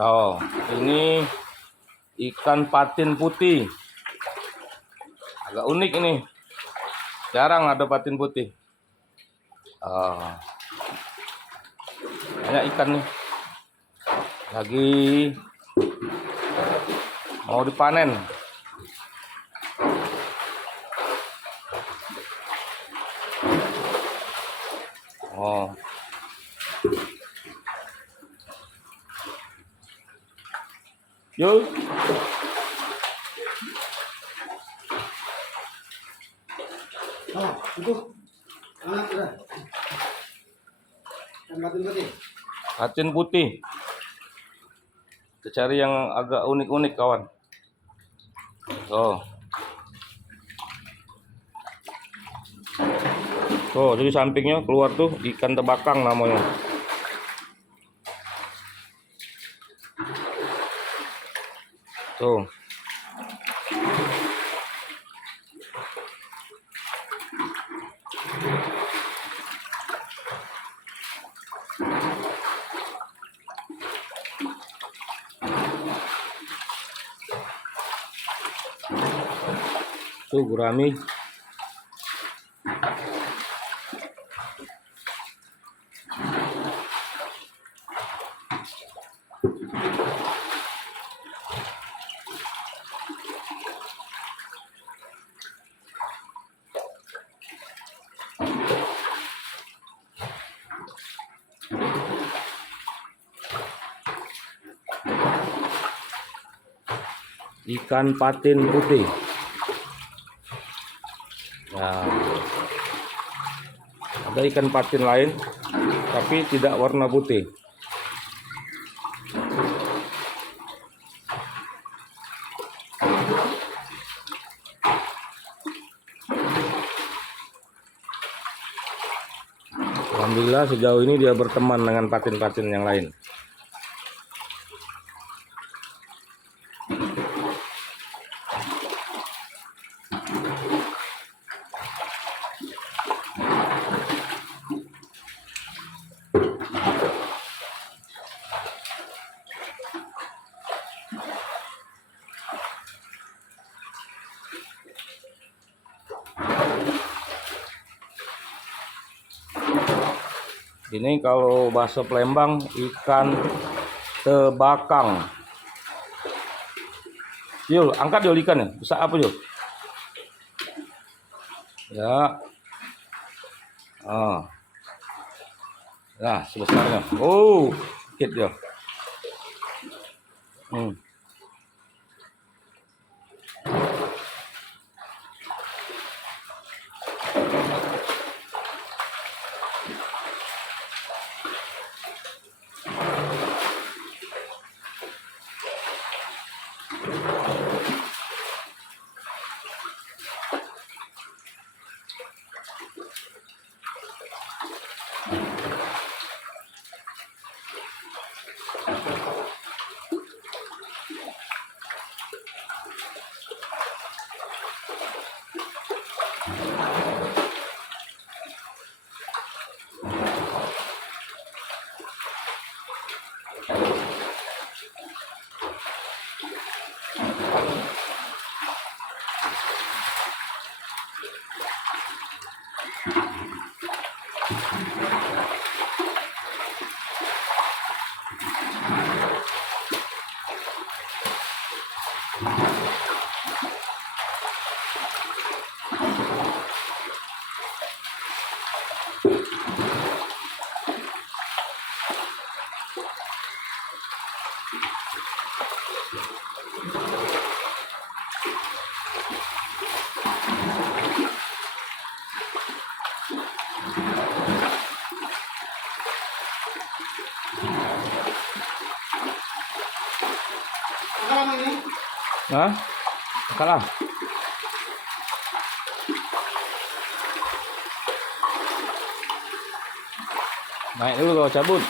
Oh, ini ikan patin putih. Agak unik ini. Jarang ada patin putih. Oh, banyak ikan nih. Lagi mau dipanen. Oh. Yuk. Oh, itu anak udah. Patin putih. Patin putih. Kita cari yang agak unik-unik, kawan. Oh. Oh, jadi sampingnya keluar tuh ikan tebakang namanya. Tuh. Tuh gurami. Ikan patin putih. Nah, ada ikan patin lain tapi tidak warna putih. Alhamdulillah sejauh ini dia berteman dengan patin-patin yang lain. Ini kalau bahasa Palembang ikan tebakang. Yul, angkat yul ikannya. Bisa apa yul? Ya. Ah. Nah, sebesarnya. Oh, dikit ya. Apa ini? Hah? Kalah. Naik dulu kalau cabut.